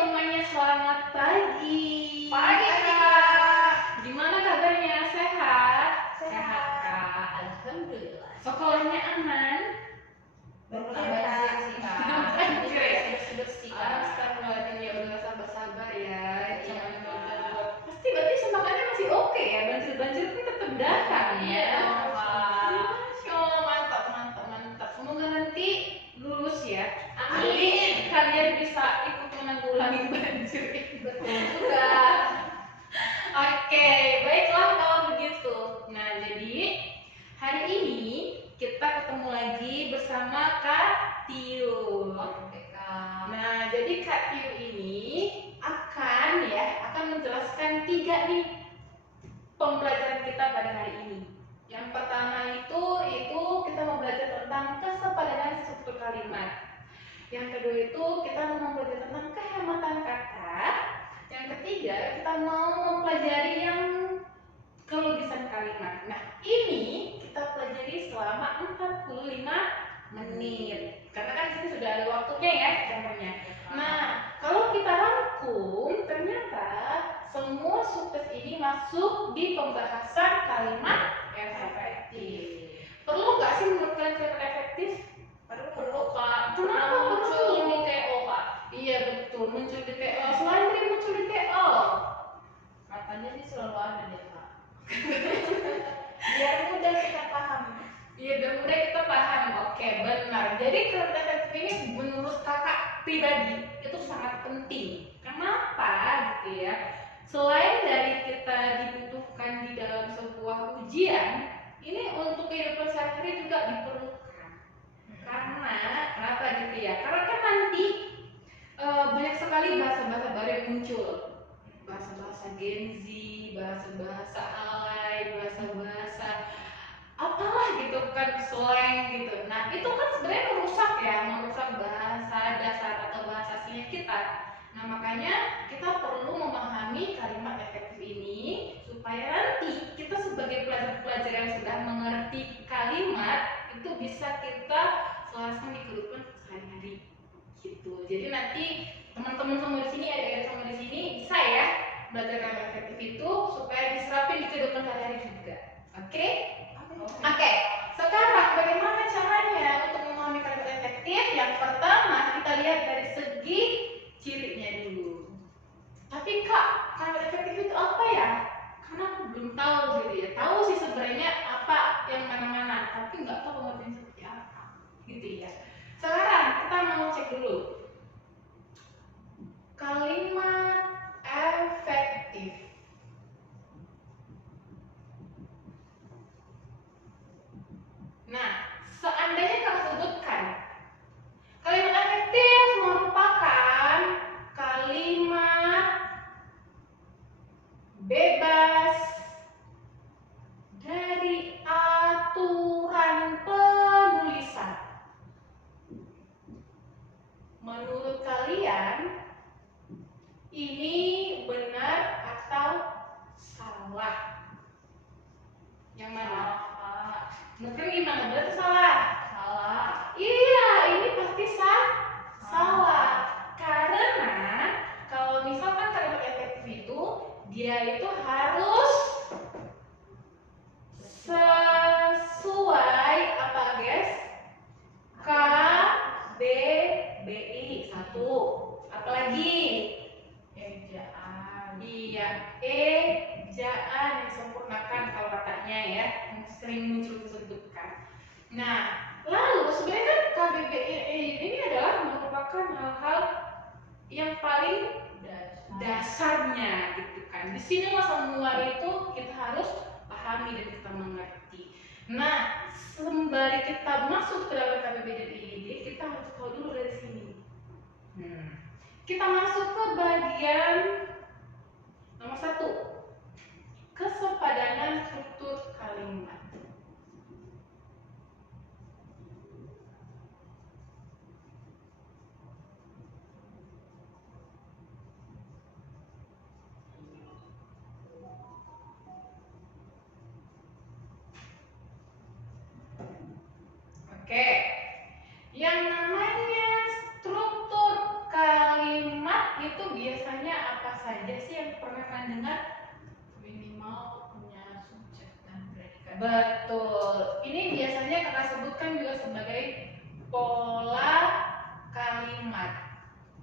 semuanya, selamat pagi. Pagi, Kak. Gimana kabarnya? Sehat? Sehat, Kak. Alhamdulillah. Sekolahnya aman? Banjir sih, Kak. Banjir ya? Bersih-bersih, Kak. Astagfirullahaladzim, ya udah sabar-sabar ya. Iya, Kak. Pasti berarti semangatnya masih oke ya? Banjir-banjir ini tetap datang ya? Iya dong, Kak. Masya Allah, mantap, mantap, mantap. Semoga nanti lulus ya. Amin. Jadi kalian bisa ikut menanggulangi banjir itu. Betul juga. Oke, baiklah kalau begitu. Nah, jadi hari ini kita ketemu lagi bersama Kak Tiu. Oke, Kak. Nah, jadi Kak Tiu ini akan menjelaskan 3 nih pembelajaran kita pada hari ini. Yang pertama itu kita mau belajar tentang kesepadanan struktur kalimat. Yang kedua itu kita mau belajar tentang kehematan kata. Yang ketiga kita mau mempelajari yang kelogisan kalimat. Nah, ini kita pelajari selama 45 menit. Karena kan sini sudah ada waktunya ya, jamnya. Nah, kalau kita rangkum, ternyata semua subtes ini masuk di pembahasan kalimat efektif. Perlu nggak sih menurut kalian kalimat efektif? Perlu, Kak. Kenapa muncul perlu? di TO, Kak? Iya betul, muncul di TO. Selain dari muncul di TO, Katanya sih selalu ada deh, Kak. Biar mudah kita paham. iya biar mudah kita paham. Oke, benar. Jadi kalimat efektif ini menurut kakak pribadi itu sangat penting. Kenapa gitu ya? Selain dari kita dibutuhkan di dalam sebuah ujian, ini untuk kehidupan sehari-hari juga diperlukan. Karena kenapa gitu ya? Karena kan nanti banyak sekali bahasa-bahasa baru yang muncul, bahasa-bahasa Gen Z, bahasa-bahasa alay, bahasa-bahasa apalah gitu kan, slang gitu. Nah itu kan sebenarnya merusak bahasa dasar atau bahasa aslinya kita. Nah makanya kita perlu memahami kalimat efektif ini supaya nanti kita sebagai pelajar-pelajar yang sudah mengerti kalimat itu bisa kita selaraskan di kehidupan sehari-hari gitu. Jadi nanti teman-teman semua di sini, adik-adik semua di sini bisa ya belajar kalimat efektif itu supaya diserapin di kehidupan sehari-hari juga. Oke? Oke. Sekarang bagaimana caranya untuk memahami kalimat efektif? Yang pertama kita lihat dari segi cirinya dulu. Tapi Kak, kalimat efektif itu apa ya? Karena aku belum tahu gitu ya. Tahu sih sebenarnya apa yang mana-mana, tapi nggak tahu pengertiannya seperti apa gitu ya. Sekarang kita mau cek dulu kalimat efektif. Nah, seandainya kakak sebutkan kalimat efektif merupakan kalimat bebas dari aturan penulisan. Menurut kalian ini benar atau salah? Yang mana? Salah, Kak. Mungkin gimana? Benar atau salah? Salah. Iya, ini pasti salah. Karena kalau misalkan kalimat efektif itu dia itu harus sesuai apa guys? KBBI 1. Apalagi? Ejaan. Iya, ejaan disempurnakan kalau katanya ya, yang sering muncul disebutkan. Nah, lalu sebenarnya kan KBBI ini adalah merupakan hal-hal yang paling dasarnya gitu kan. Di sini semua itu kita harus pahami dan kita mengerti. Nah, sembari kita masuk ke dalam KBBI ini, kita harus tahu dulu dari sini. Kita masuk ke bagian nomor 1, kesepadanan struktur kalimat. Oke, yang namanya struktur kalimat itu pernah kalian dengar? Minimal punya subjek dan predikat. Betul. Ini biasanya kakak sebutkan juga sebagai pola kalimat.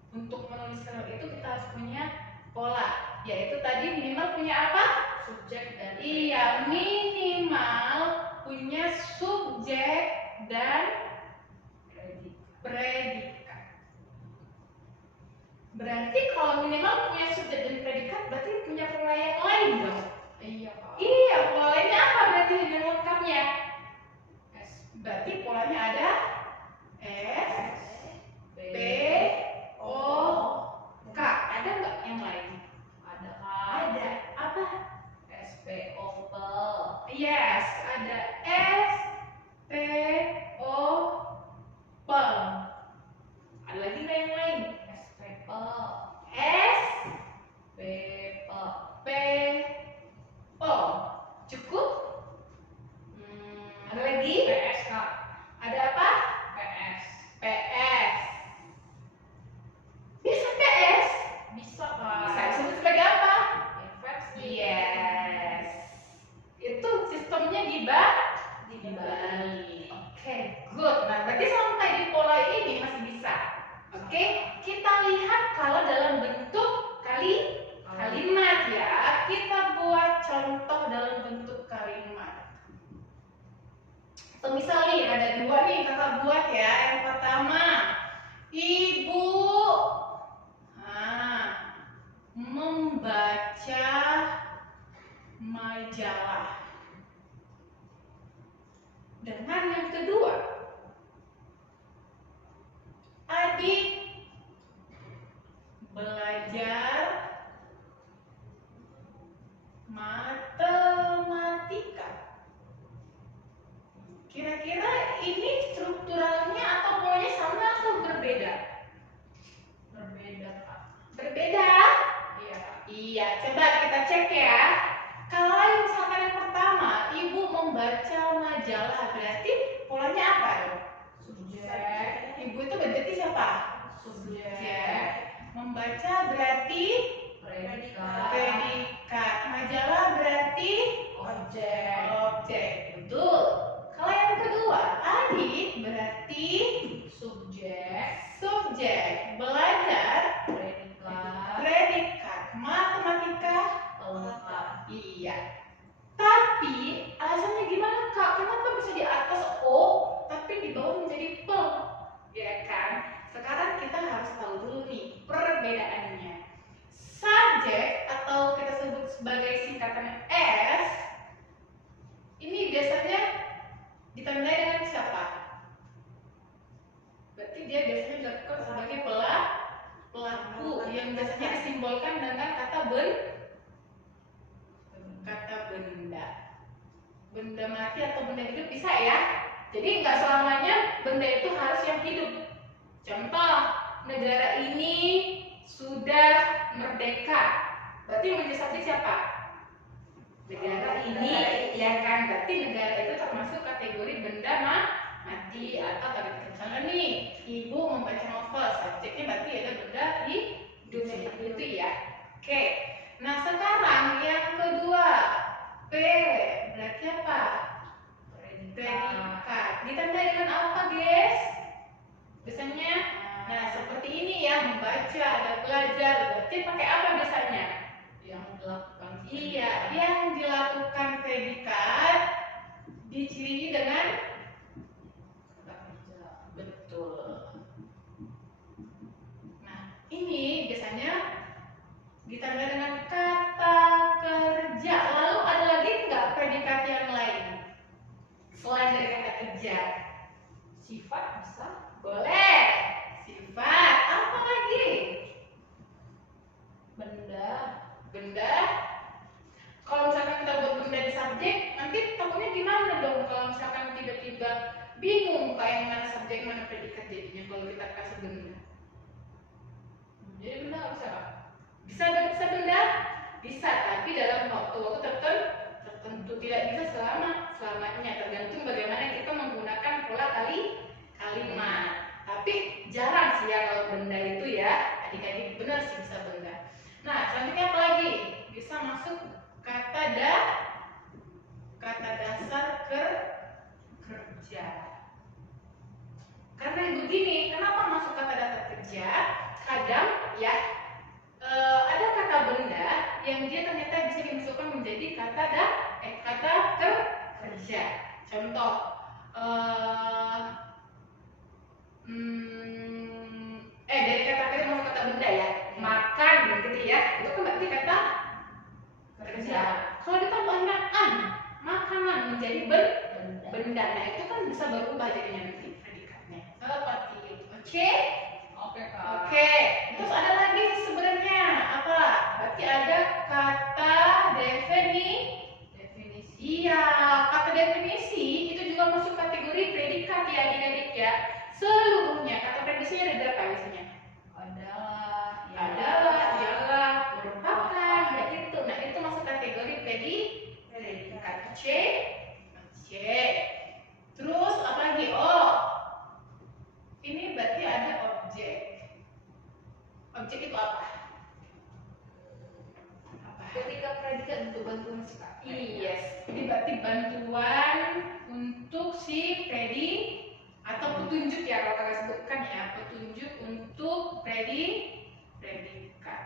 Untuk menulis kalimat itu kita harus punya pola, yaitu tadi minimal punya apa? Subjek dan Iya, minimal punya subjek dan predikat. Berarti kalau minimal punya subjek dan predikat, berarti punya pola yang lain dong. Iya, Kak. Iya, polanya apa berarti yang lengkapnya? S, Berarti polanya ada S, P, P, O, K. Ada nggak yang lain? ada Kak. Ada. Apa? SP, oval. Yes, ada S, P, O, P. Ada lagi nggak yang lain? SP, P, S, P, P. P, O. Cukup? Ada lagi? PS, Kak. Ada apa? PS. PS. Bisa PS? Bisa, Kak. Bisa disebut sebagai apa? Inversi. Yes. Itu sistemnya dibalik. Oke, good. Nah, berarti sampai di pola ini masih bisa. Oke, kita lihat kalau dalam bentuk kalimat ya. Kita buat contoh dalam bentuk kalimat. Misal nih ada dua nih kakak buat ya. Yang pertama, ibu membaca majalah. Dengan yang kedua, adik belajar matematika. Kira-kira ini strukturalnya atau polanya sama atau berbeda? Berbeda, Kak. Berbeda? Iya. Iya, coba kita cek ya. Kalau misalkan yang pertama, ibu membaca majalah, berarti polanya apa dong? Subjek. Ibu itu berarti siapa? Subjek. Membaca berarti Predikat. predikat. Majalah berarti Objek. objek. Betul. Kalau yang kedua, adik berarti Subjek. subjek. Belajar Predikat. predikat. Matematika. Lengkap. Iya. Tapi alasannya gimana Kak? Kenapa bisa di atas O tapi di bawah menjadi P? Ya kan? Sekarang kita harus tahu dulu nih perbedaannya. Subjek atau kita sebut sebagai singkatan S ini biasanya ditandai dengan siapa? Berarti dia biasanya dilakukan sebagai pelaku yang biasanya disimbolkan dengan kata benda. Benda mati atau benda hidup bisa ya. Jadi nggak selamanya benda itu harus yang hidup. Contoh, negara ini sudah merdeka. Berarti menjadi siapa? Negara ini, ya kan? Berarti negara itu termasuk kategori benda mati atau tadi misalnya nih, ibu membaca novel, subjeknya berarti ada benda hidup seperti itu ya. Oke. Nah sekarang yang kedua, P berarti apa? Predikat. Ditandai dengan apa, guys? Biasanya, nah seperti ini ya, membaca, ada belajar. Berarti pakai apa biasanya? Yang dilakukan. Iya, yang dilakukan predikat diciri dengan Kata kerja. betul. Nah, ini biasanya ditandai dengan kata kerja. Lalu ada lagi nggak predikat yang lain selain dari kata kerja? Sifat bisa. Boleh. Sifat. Apa lagi? Benda. Benda. Kalau misalkan kita buat benda di subjek, nanti takutnya gimana dong? Kalau misalkan tiba-tiba bingung kayak mana subjek mana predikat jadinya kalau kita kasih benda. Jadi benda nggak bisa, Kak? Bisa benda? Bisa, tapi dalam waktu-waktu tertentu. Tidak bisa selamanya, tergantung bagaimana kita menggunakan pola kalimat. Tapi jarang sih ya kalau benda itu ya, adik-adik benar sih bisa benda. Nah, selanjutnya apa lagi? Bisa masuk kata dasar kerja. Karena begini, kenapa masuk kata dasar kerja? Kadang ya ada kata benda yang dia ternyata bisa dimasukkan menjadi kata kerja. Contoh, dari kata kerja masuk kata benda ya, makan gitu ya, itu kan berarti kata kerja. Kalau ditambahkan makanan menjadi benda, nah itu kan bisa berubah jadinya nanti predikatnya. Seperti itu. Oke? Oke, Kak. Oke. Terus ada lagi sih sebenarnya apa? Berarti ada kata definisi. Iya, kata definisi itu juga masuk kategori predikat ya adik-adik ya. Seluruhnya kata predikasinya ada berapa biasanya? Adalah, ialah, merupakan, ya itu. Nah itu masuk kategori predikat. C. Terus apa lagi? Oh, ini berarti ada objek. Objek itu apa? Ketika predikat untuk bantuan si Kak. Yes. Ini berarti bantuan untuk si atau petunjuk ya kalau kakak sebutkan ya, petunjuk untuk predikat.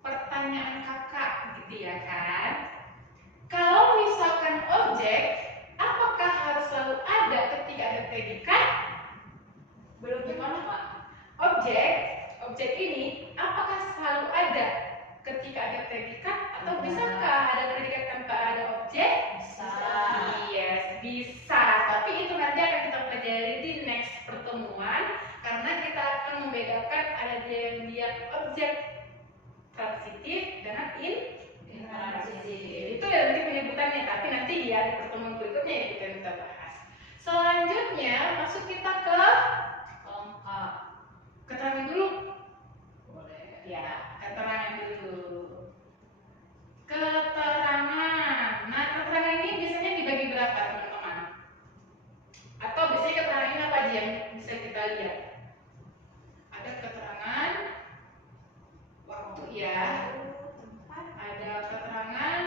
Pertanyaan kakak gitu ya kan? Kalau misalkan objek, apakah harus selalu ada ketika ada predikat? Belum gimana Pak? Objek ini apakah selalu ada ketika ada predikat atau bisakah ada predikat tanpa ada objek? Bisa. Yes, bisa. Tapi itu nanti akan kita pelajari di next pertemuan karena kita akan membedakan ada dia objek transitif dengan intransitif. Itu ya nanti penyebutannya, tapi nanti ya di pertemuan berikutnya ya kita bahas. Selanjutnya masuk kita ke Lengkap. keterangan dulu. Boleh. Ya, keterangan dulu. Keterangan. Nah, keterangan ini biasanya dibagi berapa teman-teman? Atau biasanya keterangan ini apa aja yang bisa kita lihat? Ada keterangan waktu ya. Ada keterangan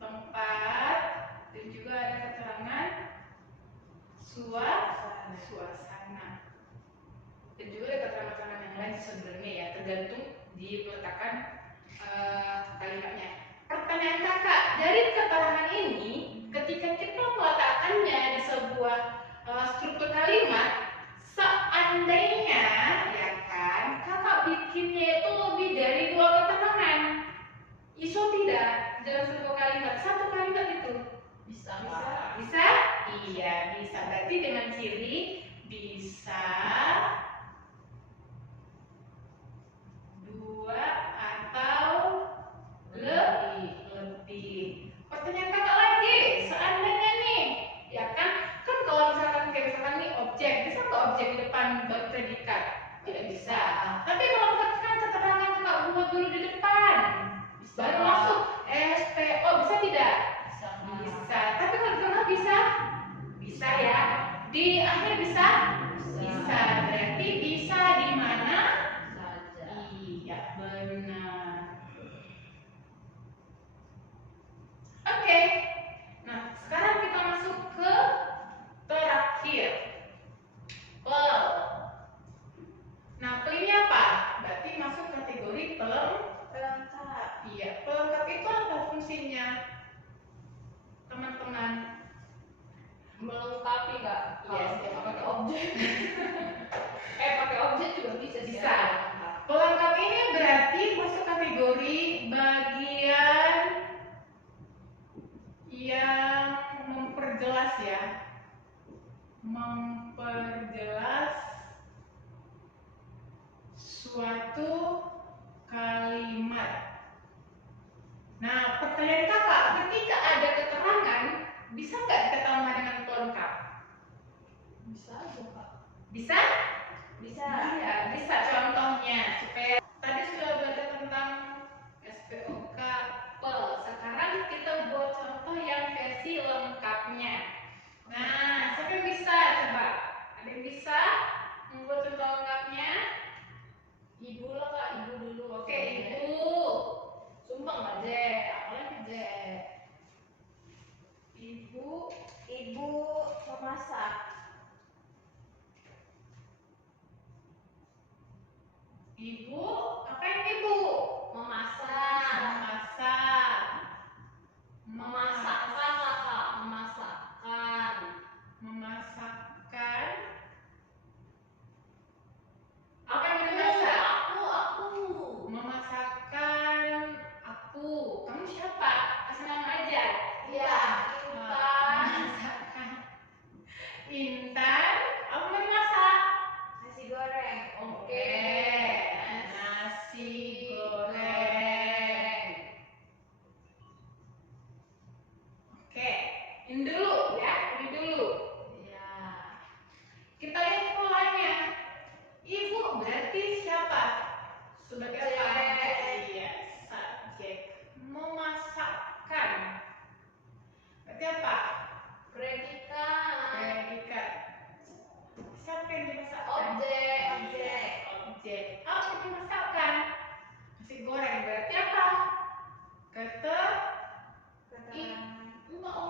tempat dan juga ada keterangan suasana. Dan juga ada keterangan yang lain sebenarnya ya, tergantung diletakkan kalimatnya. Pertanyaan kakak, dari keterangan ini ketika kita meletakkannya di sebuah struktur kalimat, seandainya ya kan kakak bikinnya itu lebih dari 2 keterangan, iso tidak dalam sebuah kalimat, satu kalimat itu Bisa. bisa? Iya bisa, berarti dengan ciri bisa 2 atau lebih. Pertanyaan kakak lagi, seandainya nih, ya kan kalau misalkan kayak misalkan nih objek, bisa nggak objek di depan predikat? Tidak bisa. Tapi kalau misalkan keterangan kakak buat dulu di depan, baru masuk SPO, bisa tidak? Bisa. Tapi kalau di tengah bisa ya. Di akhir bisa? Bisa. Berarti bisa di mana? Iya, benar. Oke. Nah, sekarang kita masuk ke terakhir. Pel. Nah, pel ini apa? Berarti masuk kategori pelengkap. Iya, pelengkap itu apa fungsinya? Teman-teman. Melengkapi Kak. Yes, Kalau pakai objek. Pakai objek juga bisa. Bisa. Pelengkap ini berarti masuk kategori bagian yang memperjelas ya, memperjelas suatu kalimat. Nah, pertanyaan kakak, ketika ada keterangan, bisa nggak ditambah dengan pelengkap? Bisa aja Kak. Bisa? Bisa. Iya, bisa. Contohnya supaya tadi sudah belajar tentang SPOK pel. Sekarang kita buat contoh yang versi lengkapnya. Nah, siapa yang bisa coba? Ada yang bisa membuat contoh lengkapnya? Ibu lah Kak.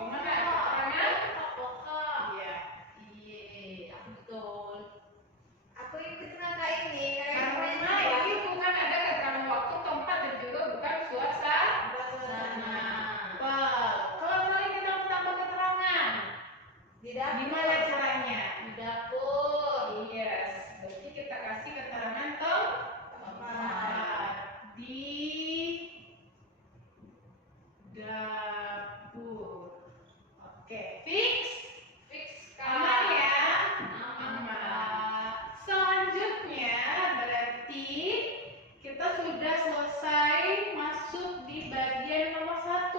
Gimana? Keterangan? Iya. Iya, betul. Aku ikut kakak ini Karena ini bukan ada keterangan waktu, tempat, dan juga bukan suasana. Kalau misalnya kita mau tambah keterangan, gimana caranya? Di dapur. Yes, berarti kita kasih keterangan tempat di dapur. Oke, fix. Aman ya? Aman. Selanjutnya berarti kita sudah selesai masuk di bagian nomor 1,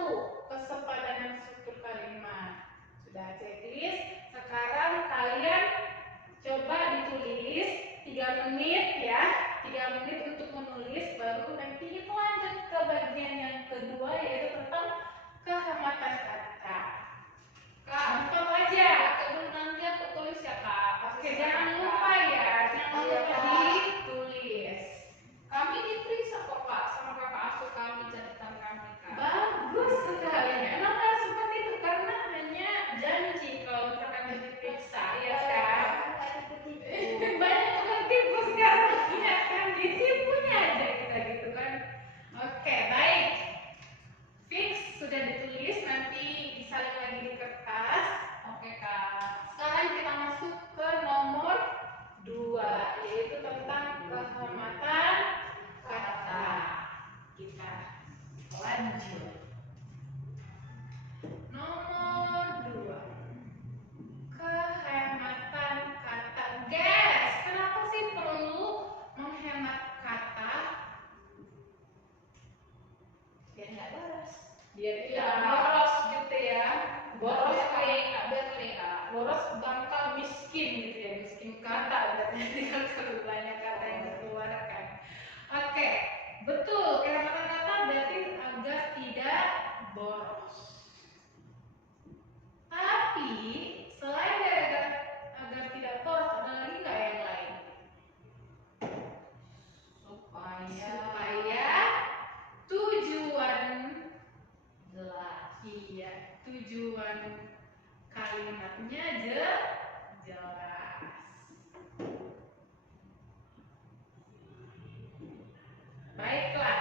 kesepadanan struktur kalimat. Sudah checklist. Sekarang kalian coba ditulis 3 menit ya. 3 menit untuk menulis, baru nanti kita lanjut ke bagian yang kedua, yaitu tentang kehematan kata. Contoh aja. Sebelum nanti aku tulis ya kak. Oke, jangan lupa ya, jangan lupa ditulis. Kami diperiksa kok kak sama kakak asuh kami, catatan kami kak. Bagus sekali. Emang harus seperti itu karena hanya janji kalau misalkan diperiksa, ya kan? Banyak tukang tipu sekarang, ya kan? Ditipunya aja kita gitu kan. Oke, baik. Fix sudah ditulis, nanti disalin lagi di kertas. Oke kak. Sekarang kita masuk ke nomor 2, yaitu tentang kehematan kata. Kita lanjut. Nomor 2, kehematan kata. Guys, kenapa sih perlu menghemat kata? Biar nggak boros. Biar tidak boros gitu ya. Boros Biar kering kak. boros bakal miskin gitu ya, miskin kata berarti kalau terlalu banyak kata yang dikeluarkan. Oke, betul, kehematan kata berarti agar tidak boros. Tapi selain dari agar tidak boros, ada lagi nggak yang lain? Supaya tujuan Jelas. iya, tujuan kalimatnya jelas. Baiklah,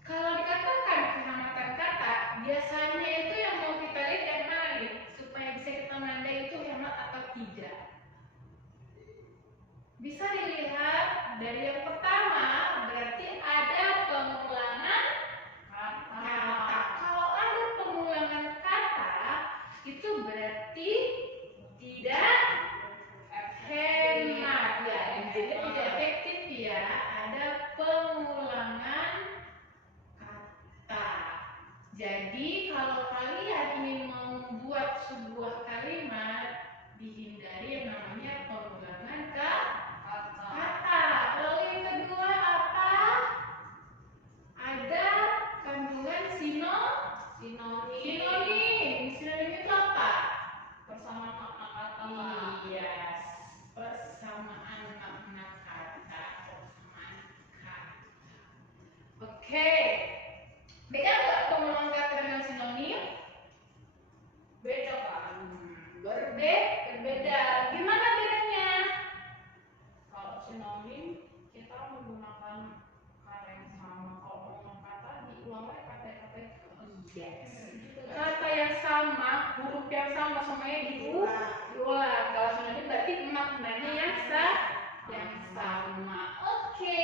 kalau dikatakan kehematan kata, biasanya itu yang mau kita lihat yang mana nih? Supaya bisa kita menandai itu hemat atau tidak. Bisa dilihat dari yang pertama, berarti ada pengulangan kata. Kalau ada pengulangan kata, itu berarti tidak hemat ya, jadi tidak efektif ya. Ada pengulangan kata. Jadi kalau kalian ingin membuat sebuah kalimat, dihindari yang namanya pengulangan kata. Lalu yang kedua apa? Ada kandungan sinonim. Sinonim itu apa? Persamaan makna kata kak. Iya, persamaan makna kata. Oke, beda nggak pengulangan kata dengan sinonim? Beda kak. Berbeda. Gimana bedanya? Kalau sinonim kita menggunakan kata yang sama. Kalau pengulang kata diulang lagi kata-kata itu. Yes. Kata yang sama, huruf yang sama, semuanya diulang. Kalau sinonim berarti maknanya yang sama. Oke.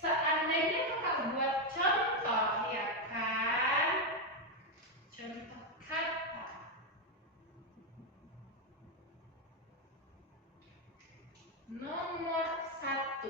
Seandainya kakak buat contoh ya kan? Contoh kata. Nomor 1.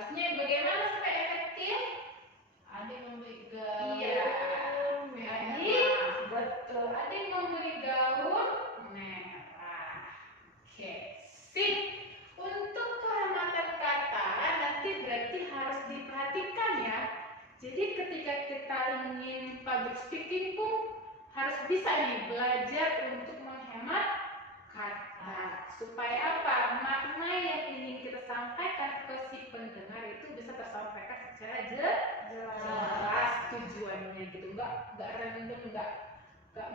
Harusnya bagaimana supaya efektif? Ada yang membeli gaun Iya. merah. Jadi betul. Ada yang membeli gaun merah. Oke, sip. Untuk kehormatan kata nanti berarti harus diperhatikan ya. Jadi ketika kita ingin public speaking pun harus bisa nih belajar untuk menghemat kata. Supaya apa? Makna yang ingin kita sampaikan ke si pendengar itu bisa tersampaikan secara jelas tujuannya gitu. Enggak random, enggak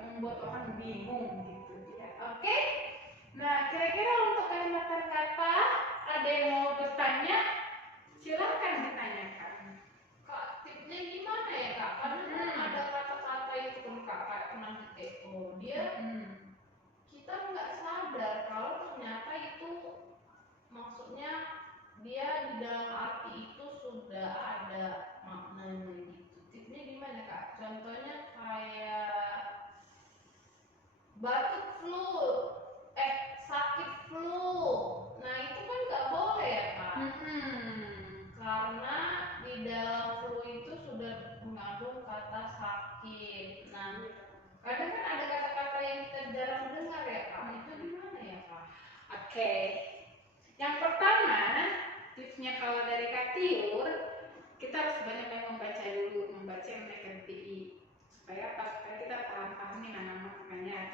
membuat orang bingung gitu ya. Oke? Nah, kira-kira untuk kehormatan kata ada yang mau bertanya? Silakan ditanyakan. Kak, tipsnya gimana ya kak? Karena ada kata-kata itu kan kak, kayak pernah di TO dia kita nggak sadar kalau ternyata itu maksudnya dia di dalam arti itu sudah ada maknanya gitu. Tipsnya gimana kak? Contohnya kayak batuk flu, sakit flu. Nah itu kan nggak boleh ya kak? Karena di dalam flu itu sudah mengandung kata sakit. Nah, kadang kan ada kata-kata yang kita jarang dengar ya kak. Itu gimana ya kak? Oke. Yang pertama, tipsnya kalau dari Kak Tiur, kita harus banyak membaca dulu, membaca MTI supaya apa? Supaya kita paham nih mana-mana.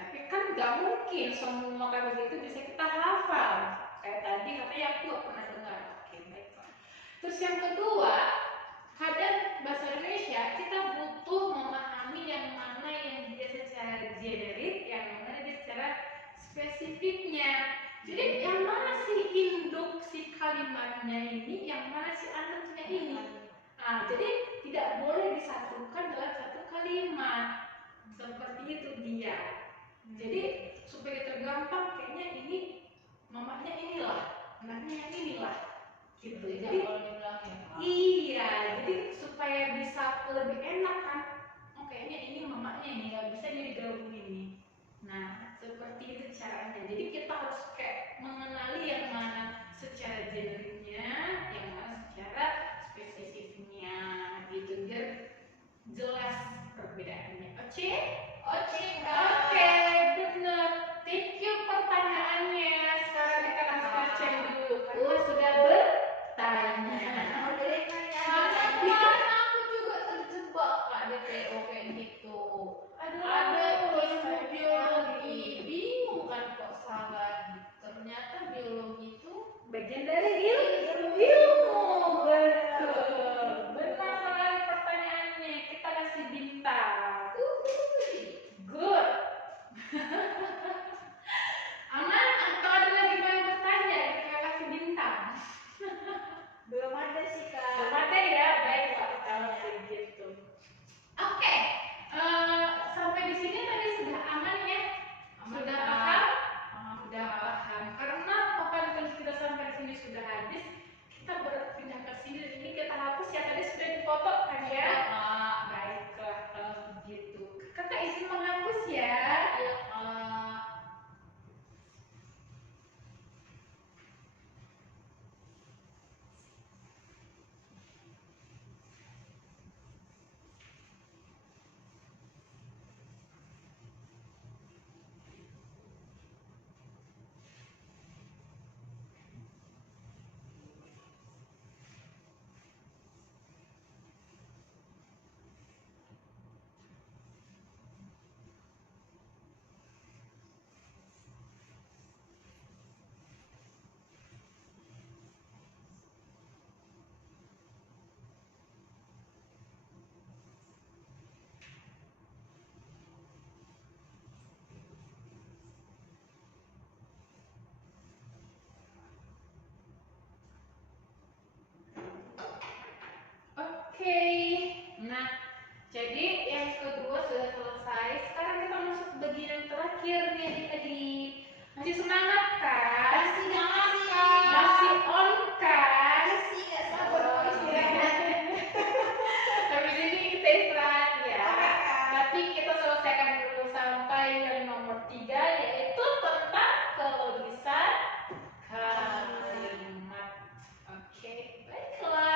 Tapi kan nggak mungkin semua kata itu bisa kita hafal. Kayak tadi katanya aku nggak pernah dengar. Oke, baiklah. Terus yang kedua, kadang bahasa Indonesia kita butuh memahami yang mana yang dia secara generik, yang mana dia secara spesifiknya. Jadi yang mana sih induk si kalimatnya ini, yang mana si anaknya ini. Nah, jadi tidak boleh disatukan dalam satu kalimat. Seperti itu dia. Jadi supaya tergampang kayaknya ini mamanya inilah, anaknya yang inilah. Gitu. Jadi kalau dibilangin kak. iya, jadi supaya bisa lebih enak kan. Oh kayaknya ini mamanya ini nggak bisa jadi digabung ini. Nah, seperti itu caranya. Jadi kita harus kayak mengenali yang mana secara generiknya, yang mana secara spesifiknya, gitu biar jelas perbedaannya. Oke? Oke kak. Oke, benar. Thank you pertanyaannya. Sekarang kita kasih Kaceng dulu karena sudah bertanya. Karena kemarin aku juga terjebak kak di TO kayak gitu. Ada ilmu biologi, bingung kan kok salah gitu. Ternyata biologi itu Bagian dari ilmu. Betul. Benar sekali pertanyaannya. Kita kasih bintang. Good. Aman? Atau ada lagi yang mau bertanya? Kita kasih bintang. Belum ada sih kak. Belum ada ya? Baiklah kalau begitu. Oke. Sampai di sini tadi sudah aman ya? Aman, Sudah Kak. paham? Sudah paham. Karena papan tulis kita sampai di sini sudah habis, kita berpindah ke sini dan ini kita hapus ya. Tadi sudah difoto kan ya? Kak. Baiklah kalau begitu. Kakak izin menghapus ya. Iya kak. Oke. Nah, jadi yang kedua sudah selesai. Sekarang kita masuk ke bagian terakhir nih adik-adik. Masih semangat kan? Masih kak. Masih on kan? Masih nggak sabar mau istirahat. Habis ini kita istirahat ya. Oke, Kak. Tapi kita selesaikan dulu sampai yang nomor 3 yaitu tentang kelogisan kalimat. Oke, baiklah.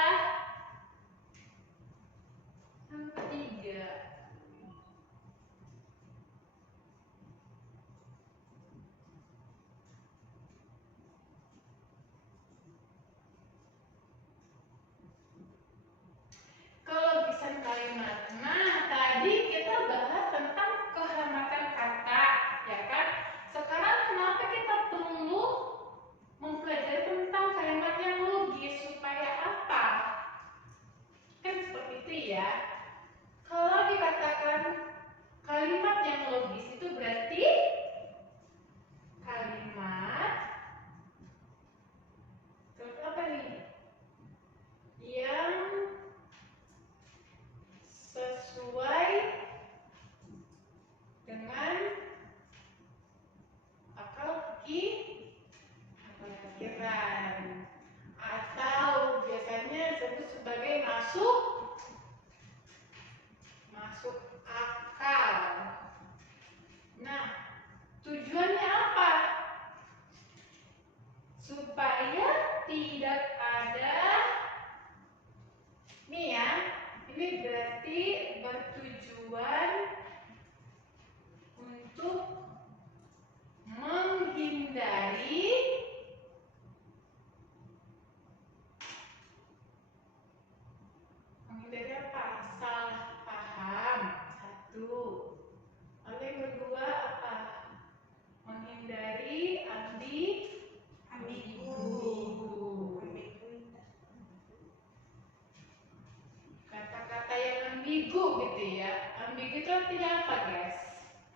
gitu ya. Ambigu itu artinya apa guys?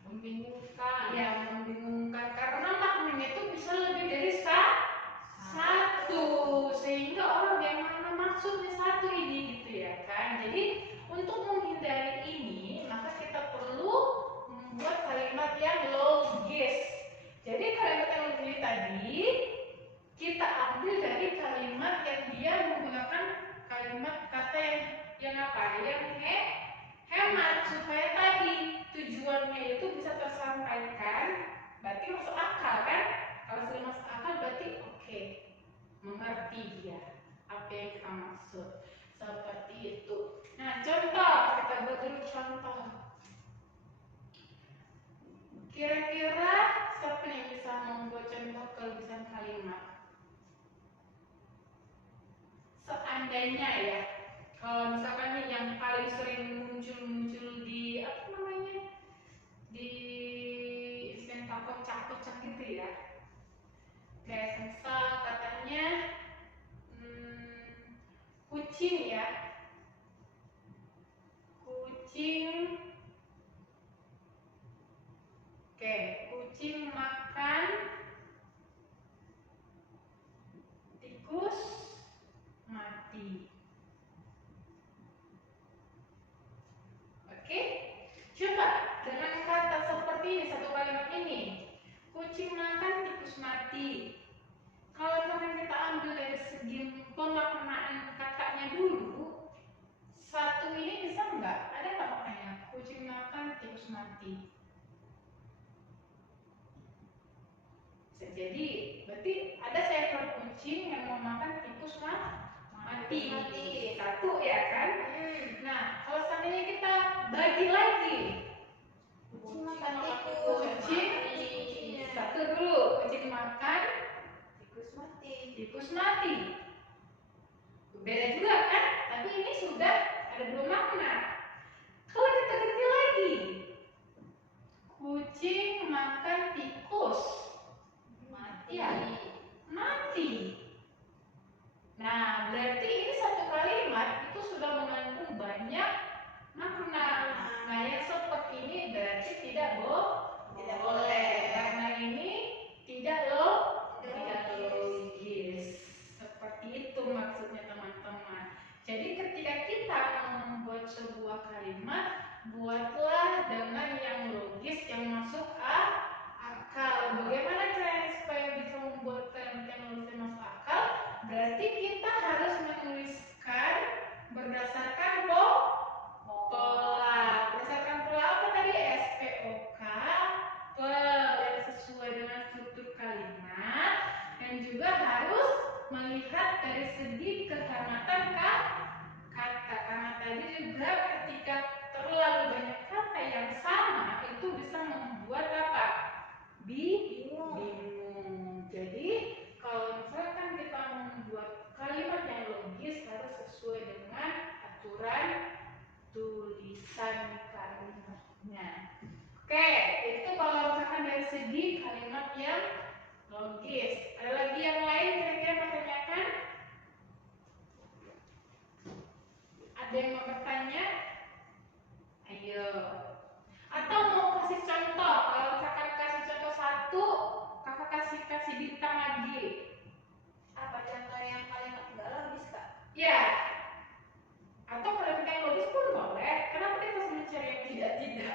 Membingungkan. Ya, membingungkan karena maknanya itu bisa lebih dari satu, sehingga orang yang mana maksudnya satu ini gitu ya kan. Jadi untuk menghindari ini maka kita perlu membuat kalimat yang logis. Jadi kalimat yang logis ini tadi kita ambil dari kalimat yang dia menggunakan kalimat kata yang apa? Yang hemat, supaya tadi tujuannya itu bisa tersampaikan, berarti masuk akal kan? Kalau sudah masuk akal berarti oke, mengerti dia apa yang kita maksud, seperti itu. Nah contoh, kita buat dulu contoh. Kira-kira siapa yang bisa membuat contoh kelebihan kalimat? Seandainya ya, kalau misalkan nih yang paling sering muncul di apa namanya, di istilah kocak-kocak gitu ya, kayak misal katanya kucing ya, kucing, oke, kucing makan tikus mati. Oke, coba dengan kata seperti ini, satu kalimat ini, kucing makan tikus mati. Kalau kita ambil dari segi pemaknaan katanya dulu, satu ini bisa nggak? Ada nggak maknanya? Kucing makan tikus mati. Bisa jadi, berarti ada seekor kucing yang mau makan tikus mati. Satu ya kan? Nah, kalau seandainya kita bagi lagi, Kucing makan tikus. kucing satu dulu, kucing makan Tikus mati. tikus mati. Beda juga kan? Tapi ini sudah ada dua makna. Kalau kita ganti lagi, kucing makan tikus Mati. ya mati. Nah, berarti ini satu kalimat itu sudah mengandung banyak makna. Nah, yang seperti ini berarti tidak boleh karena ini tidak logis. Seperti itu maksudnya teman-teman. Jadi ketika kita membuat sebuah kalimat, buatlah dengan yang logis, yang masuk akal. Bagaimana caranya supaya bisa membuat kalimat yang logis yang masuk akal? Berarti kita harus menuliskan berdasarkan pola. Berdasarkan pola apa tadi? SPOK, yang sesuai dengan struktur kalimat, dan juga harus melihat dari segi kehematan kata. Karena tadi juga ketika terlalu banyak kata yang sama itu bisa membuat apa? Bingung. Jadi kalau misalkan kita membuat kalimat yang logis harus sesuai dengan aturan tulisan kalimatnya. Oke, itu kalau misalkan dari segi kalimat yang logis. Ada lagi yang lain kira-kira mau tanyakan? Ada yang mau bertanya? Ayo. Atau mau kasih contoh? Kalau misalkan kasih contoh satu, kakak kasih bintang lagi. Apa contoh yang kalimat nggak logis, Kak? Ya. Atau kalau yang logis pun boleh. Kenapa kita harus mencari yang tidak-tidak?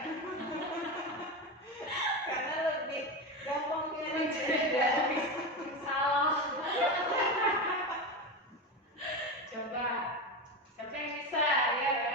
Karena lebih gampang pilih Mencari tidak logis. Salah. Coba. Siapa yang bisa? Ya kan?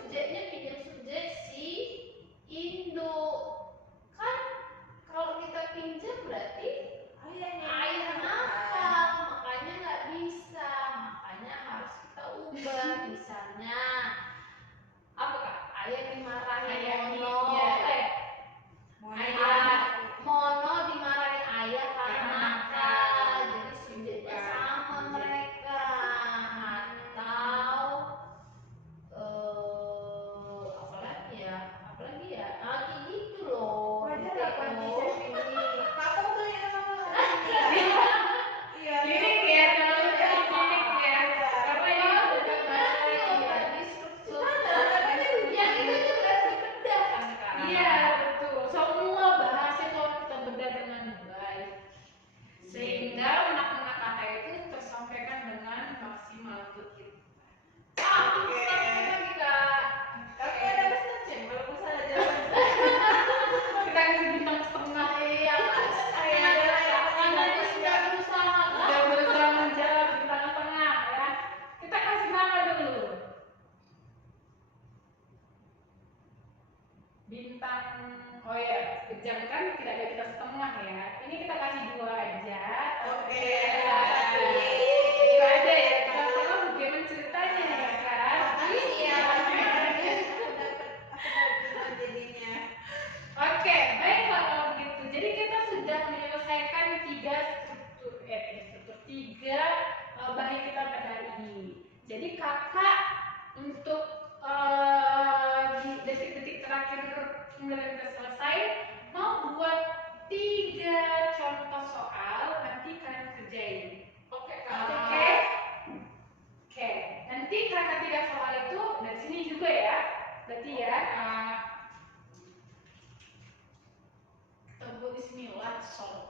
subjeknya pinjam subjek si induk. Kan kalau kita pinjam berarti ayah nakal, makanya nggak bisa, makanya harus kita ubah. Misalnya apa kak? Ayah dimarahin Ayah Mono, iya. ayah Mono dimarahin ayah karena Karena nakal, nakal. jadi subjeknya Bukan. sama mereka. Atau apalagi ya, kayak gitu loh. Wajar Gitu. lah Panji ini. Kakak tuh yang sama Iya. Gini ya, kalau kita gini ya, karena ini bukan bahasa Yang itu juga harus dibedah kan kak? Iya betul, semua bahasa kalau kita bedah dengan baik, sehingga makna kata itu tersampaikan dengan maksimal ke kita. Sekali lagi kak. Kakak ada pesan ceng kalau misalnya jalan. Kita kasih bintang setengah. Iya mas. Ayah adalah yang Karena dia sudah berusaha kak. Udah berusaha menjawab bintang setengah ya. Kita kasih nama dulu. Bintang, oh ya, jangan kan tidak ada bintang setengah ya. Ini kita kasih 2 aja. Oke, Ya. satu. Itu aja ya. Kita tahu bagaimana ceritanya ya kan. Makasih ya. Iya. Aku dapat jadinya. Oke, baiklah kalau begitu. Jadi kita sudah menyelesaikan 3 bahaya kita pada hari ini. Jadi kakak untuk di detik-detik terakhir kemudian kita selesai mau buat 3 contoh soal nanti kalian kerjain. Oke kak. Oke. Oke. Nanti kakak 3 soal itu dari sini juga ya. Berarti ya. Kita buat di sini let's solve.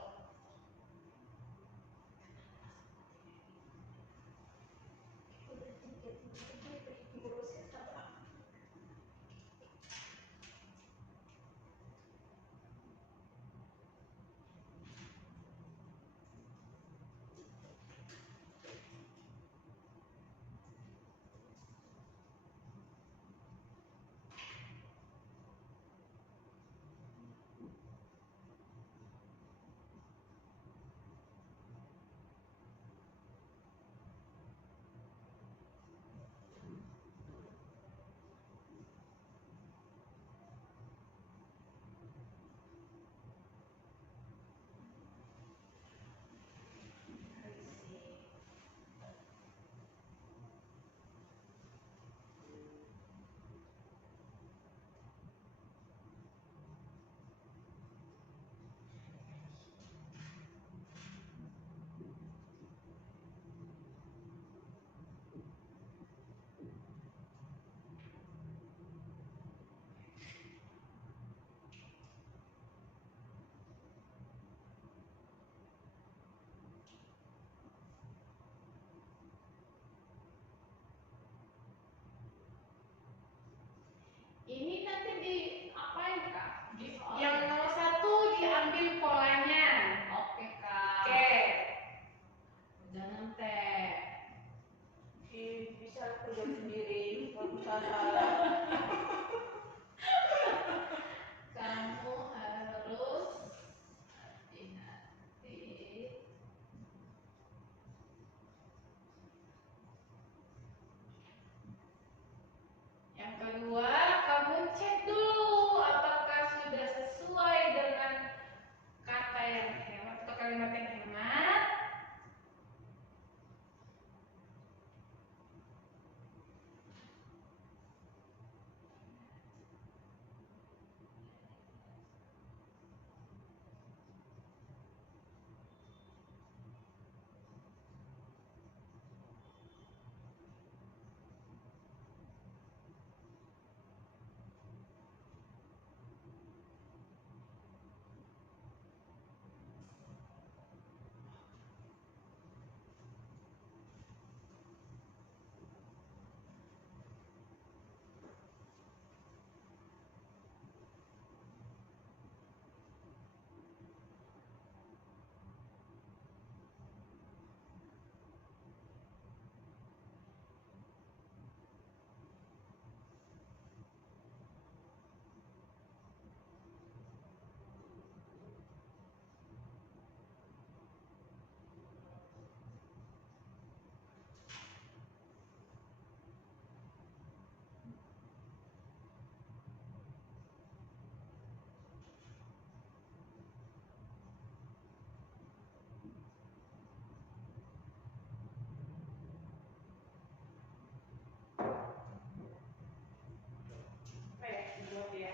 Ini nanti di apain kak? Di soal. Yang nomor 1 diambil polanya. Oke kak. Oke. Jangan teh. Bisa aku jawab sendiri kalau salah. Kamu harus hati-hati. Yang kedua, kamu ya.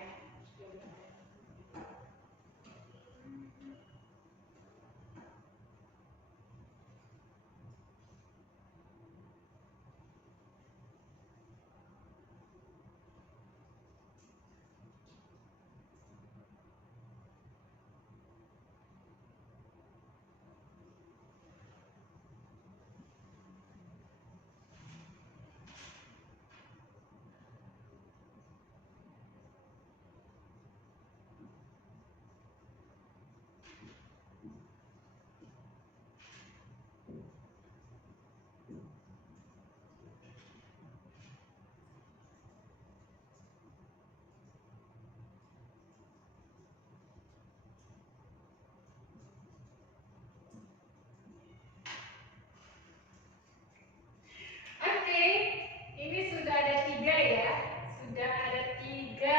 Oke, ini sudah ada 3 ya. Sudah ada 3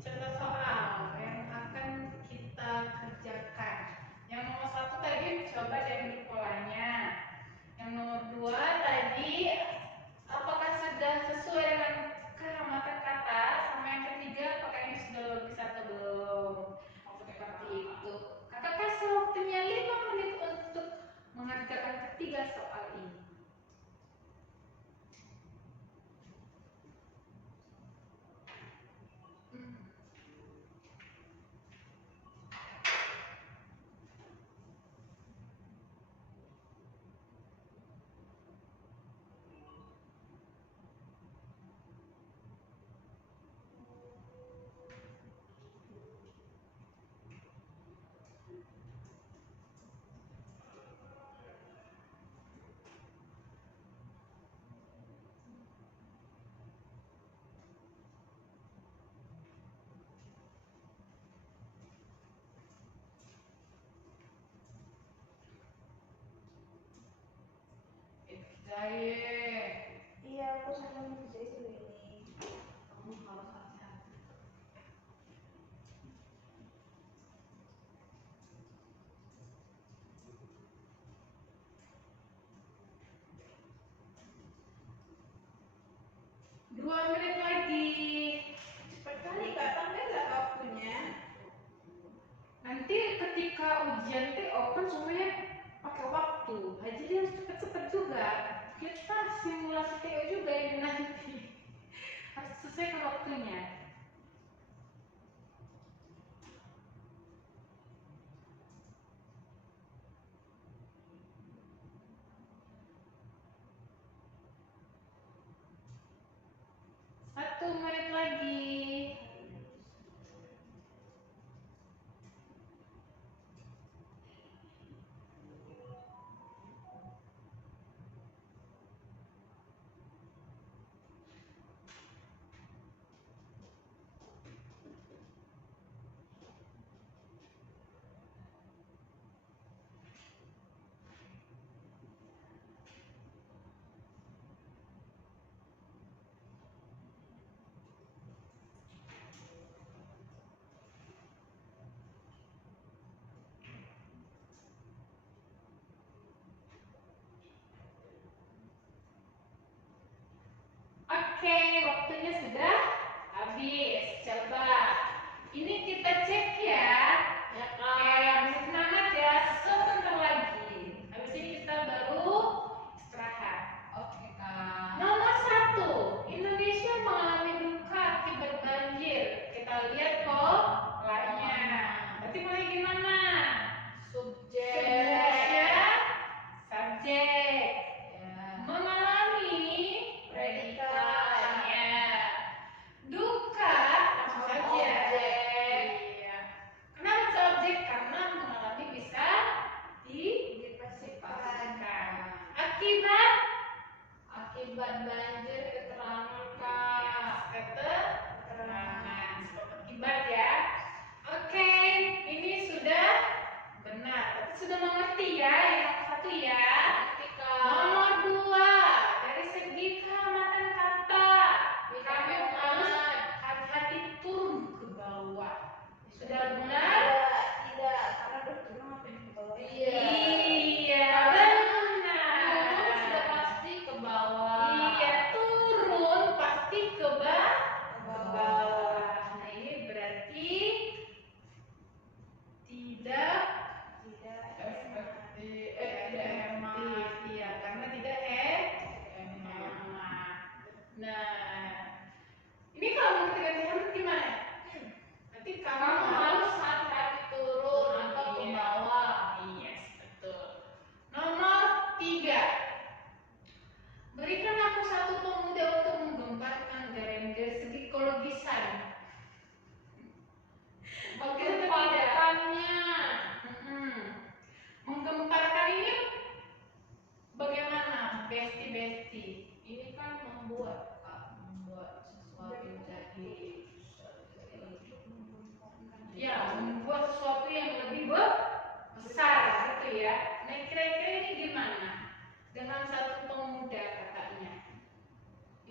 contoh soal yang akan kita kerjakan. Yang nomor 1 tadi coba diambil polanya. Yang nomor 2 tadi apakah sudah sesuai dengan kehormatan kata, sama yang ketiga apakah ini sudah logis atau belum. Seperti itu. Kakak kasih waktunya 5 menit untuk mengerjakan ketiga soal ini. Saya Iya, aku sambil mengerjain dulu ini. kamu harus hati-hati. Dua menit lagi. Cepat kali Kak, tambah nggak waktunya? Nanti ketika ujian teh open semuanya pakai waktu. Jadi harus cepet-cepet juga. Kita simulasi TO juga ini nanti. Harus sesuai waktunya. Satu menit lagi. Oke, waktunya sudah habis. Coba ini kita cek ya. Ya Oke, kan? semangat ya. Sebentar lagi. Habis ini kita baru istirahat. Oke Kak. Nomor 1, Indonesia mengalami duka akibat banjir. Kita lihat polanya. Berarti mulai gimana? Subjek. Indonesia, subjek. Ya. Mengalami Predikat. ya. Duka langsung saja. Objek. Iya. Kenapa bisa objek? Karena mengalami bisa dipastikan. Akibat Akibat banjir keterangan Kak. keterangan. Akibat ya. Oke, ini sudah benar. Berarti sudah mengerti ya yang satu ya. Nanti Kak. Nomor 2, dari segi kehormatan kata, kamu harus hati-hati turun ke bawah. Sudah benar? Tidak, karena dokternya ngapain ke bawah? Iya. Iya, Turun benar. sudah pasti ke bawah. Iya, turun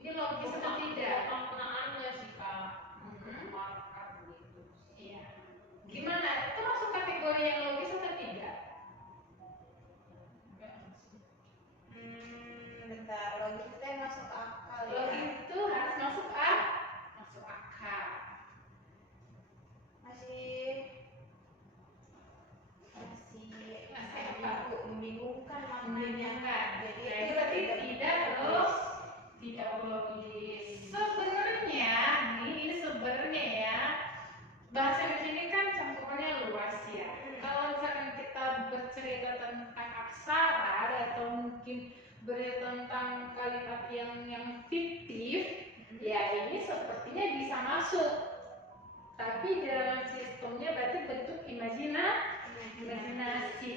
Ini logis atau tidak? Penggunaannya sih kak, Mhm. markup gitu. Iya. Gimana? Itu masuk kategori yang logis atau tidak? Enggak sih. Bentar, logis itu yang masuk akal ya. Logis itu harus masuk akal. Masih membingungkan maknanya. Membingungkan. Jadi Nah, itu berarti tidak tidak logis. tidak logis. Sebenarnya ini sebenarnya ya bahasa Indonesia ini kan campurannya luas ya. Kalau misalkan kita bercerita tentang aksara atau mungkin bercerita tentang kalimat yang fiktif, ya ini sepertinya bisa masuk. Tapi dalam sistemnya berarti bentuk imajinasi.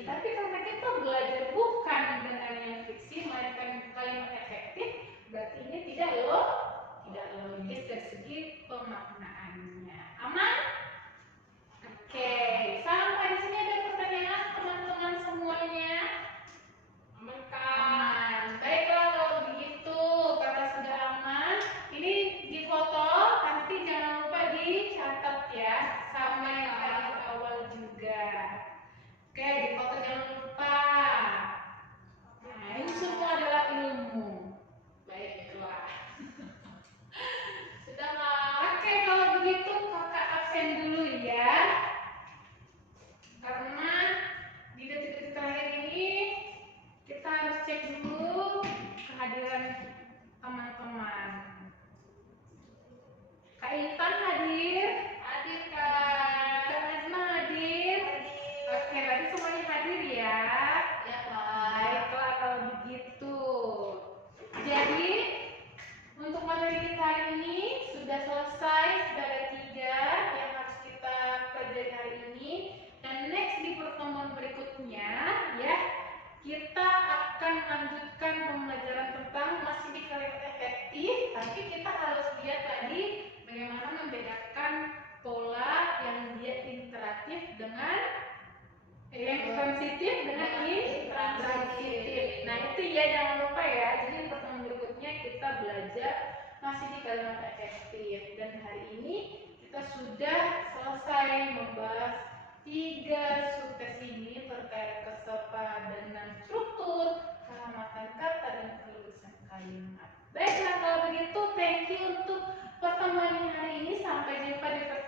Tapi karena kita belajar bukan dengan yang fiksi, melainkan kalimat efektif, berarti ini tidak logis dari segi pemaknaannya. Aman? Oke, sampai di sini ada pertanyaan teman-teman semuanya? Aman kak. Aman. Baiklah kalau begitu, karena sudah aman, ini difoto, nanti jangan lupa dicatat ya, sama yang tadi di awal juga. Oke, difoto jangan lupa. Nah, ini semua adalah ilmu. Baiklah. Sudah kak. Oke, kalau begitu kakak absen dulu ya. Karena di detik-detik terakhir ini kita harus cek dulu kehadiran teman-teman. Kak Intan hadir? Hadir kak. Kak Nazma hadir? Oke, berarti semuanya hadir ya. Ya kak. Baiklah kalau begitu. Jadi untuk materi kita hari ini sudah selesai, sudah ada 3 yang harus kita pelajari hari ini. Dan next di pertemuan berikutnya ya kita akan lanjutkan pembelajaran tentang masih di kalimat efektif, tapi kita harus lihat tadi bagaimana membedakan pola yang dia interaktif dengan yang transitif dengan intransitif. Nah itu ya jangan lupa ya. Jadi pertemuan berikutnya kita belajar masih di kalimat efektif dan hari ini kita sudah selesai membahas 3 subtes ini terkait kesepadanan struktur, kehamatan kata dan pelurusan kalimat. Baiklah kalau begitu, thank you untuk pertemuan hari ini. Sampai jumpa di pertemuan